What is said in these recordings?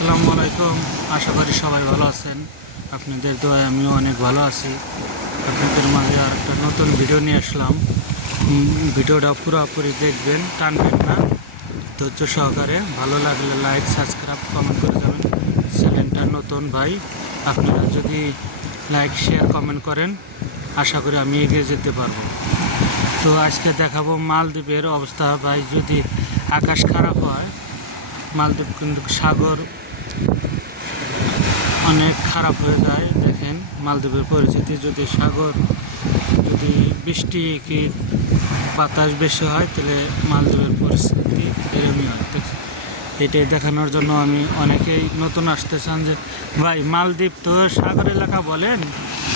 আসসালামু আলাইকুম। আশা করি সবাই ভালো আছেন। আপনাদের দোয়ায় আমিও অনেক ভালো আছি। আপনাদের মাঝে আর একটা নতুন ভিডিও নিয়ে আসলাম। ভিডিওটা পুরোপুরি দেখবেন, টানবেন না। ধৈর্য সহকারে ভালো লাগলে লাইক, সাবস্ক্রাইব, কমেন্ট করে যাবেন। চ্যানেলটা নতুন ভাই, আপনারা যদি লাইক, শেয়ার, কমেন্ট করেন, আশা করি আমি এগিয়ে যেতে পারব। তো আজকে দেখাবো মালদ্বীপের অবস্থা। ভাই, যদি আকাশ খারাপ হয়, মালদ্বীপ কিন্তু সাগর অনেক খারাপ হয়ে যায়, দেখেন, মালদ্বীপের পরিস্থিতি। যদি সাগর, যদি বৃষ্টি কি বাতাস বেশি হয়, তাহলে মালদ্বীপের পরিস্থিতি এরমই হয়। এটাই দেখানোর জন্য আমি অনেকেই নতুন আসতে চান যে, ভাই, মালদ্বীপ তো সাগর এলাকা বলেন,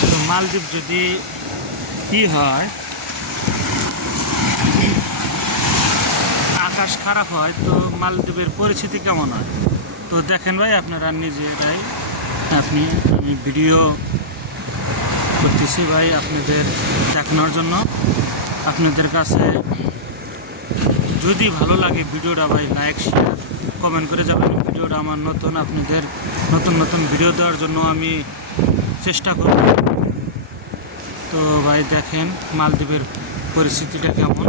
তো মালদ্বীপ যদি কি হয়, আকাশ খারাপ হয়, তো মালদ্বীপের পরিস্থিতি কেমন হয়? তো দেখেন ভাই, আপনারা নিজেরাই আপনি, আমি ভিডিও করতেছি ভাই আপনাদের দেখানোর জন্য। আপনাদের কাছে যদি ভালো লাগে ভিডিওটা ভাই লাইক শেয়ার কমেন্ট করে যাবেন। ভিডিওটা আমার নতুন, আপনাদের নতুন নতুন ভিডিও দেওয়ার জন্য আমি চেষ্টা করব। তো ভাই দেখেন, মালদ্বীপের পরিস্থিতিটা কেমন।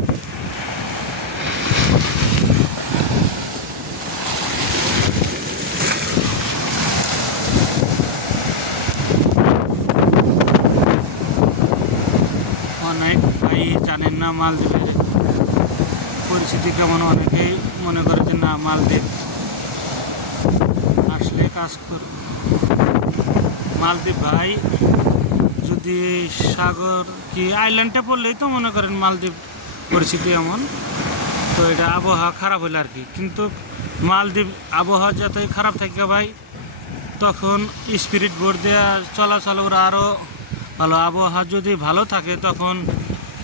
অনেক ভাই জানেন না মালদ্বীপের পরিস্থিতি কেমন অনেকেই মনে করে যে না মালদ্বীপ আসলে কাজ কর। মালদ্বীপ ভাই, যদি সাগর কি আইল্যান্ডে পড়লেই তো মনে করেন মালদ্বীপ পরিস্থিতি এমন। তো এটা আবহাওয়া খারাপ হলে আর কি। কিন্তু মালদ্বীপ আবহাওয়া যতই খারাপ থাকে ভাই, তখন স্পিরিট বোর্ড দেওয়া চলাচল ওরা আরও ভালো আবহাওয়া যদি ভালো থাকে, তখন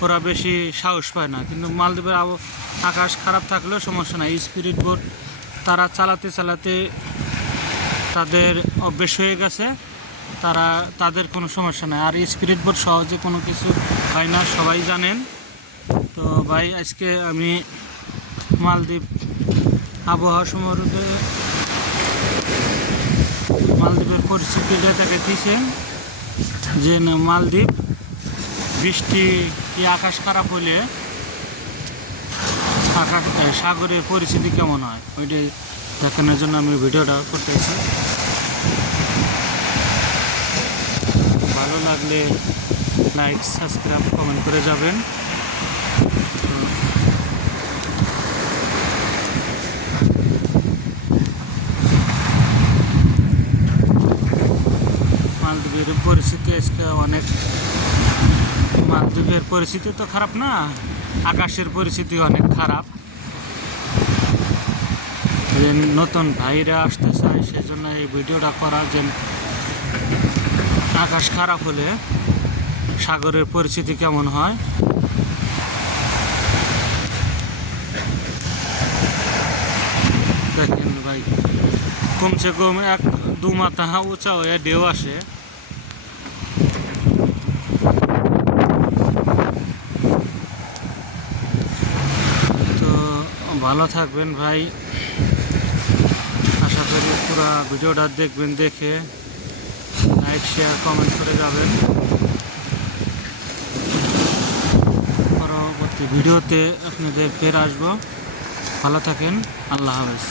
ওরা বেশি সাহস পায় না। কিন্তু মালদ্বীপের আবহ, আকাশ খারাপ থাকলেও সমস্যা নাই। স্পিরিট বোর্ড তারা চালাতে চালাতে তাদের অভ্যেস হয়ে গেছে। তারা, তাদের কোনো সমস্যা নাই। আর স্পিরিট বোর্ড সহজে কোনো কিছু হয় না, সবাই জানেন। তো ভাই, আজকে আমি মালদ্বীপ আবহাওয়া সম্পর্কে মালদ্বীপের পরিস্থিতিটা তাকে দিছে যে মালদ্বীপ, বৃষ্টি কি আকাশ খারাপ হলে আকাশ সাগরের পরিস্থিতি কেমন হয়? ওইটাই দেখানোর জন্য আমি ভিডিওটা করতেছি। ভালো লাগলে লাইক সাবস্ক্রাইব কমেন্ট করে যাবেন মালদ্বীপের পরিস্থিতি আজকে অনেক মালদ্বীপের পরিস্থিতি তো খারাপ না, আকাশের পরিস্থিতি অনেক খারাপ। নতুন ভাইরা আসতে চায় সেজন্য এই ভিডিওটা করা যে আকাশ খারাপ হলে সাগরের পরিস্থিতি কেমন হয়। দেখেন ভাই, কমসে কম এক দু মাথা উঁচা হয়ে ঢেউ আসে তো ভালো থাকবেন ভাই। আশা করি পুরো ভিডিওটা দেখবেন, দেখে লাইক শেয়ার কমেন্ট করে যাবেন। পরবর্তী ভিডিওতে আপনাদের ফের আসব। ভালো থাকেন, আল্লাহ হাফেজ।